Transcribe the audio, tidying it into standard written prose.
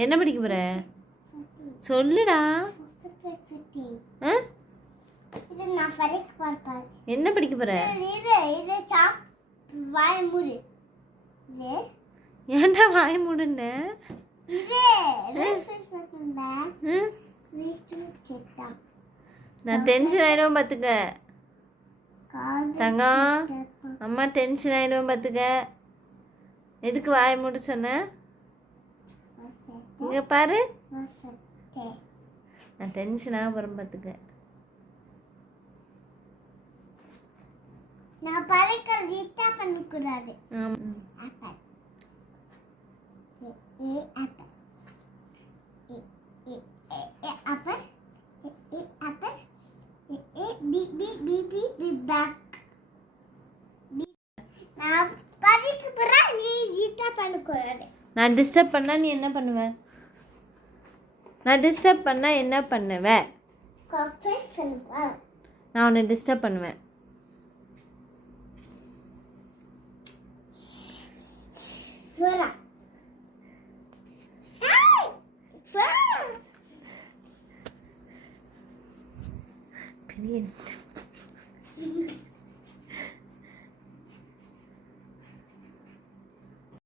என்ன படிக்க போற? சொல்லுடா. என்ன படிக்க போற? ஏன்டா வாய மூடுன? நான் டென்ஷன் ஆயிடுவேன் பார்த்துக்க தங்கம். அம்மா டென்ஷன் ஆயிடுவேன் பார்த்துக்க. எதுக்கு வாய மூட சொன்ன? இங்க பாரு, நான் டென்ஷனாக போகிறேன் பார்த்துக்க. நான் பறக்க ரீட்டா பண்ணிக்கிறாரு. Apple A apple A apple A apple A B B B B B back. நான் பறக்க போறா, நீ ரீட்டா பண்ணிக்கிறாரு. நான் டிஸ்டர்ப் பண்ணா நீ என்ன பண்ணுவ? நான் டிஸ்டர்ப் பண்ணா என்ன பண்ணுவ? நான் உன்னை டிஸ்டர்ப் பண்ணுவேன். பெரிய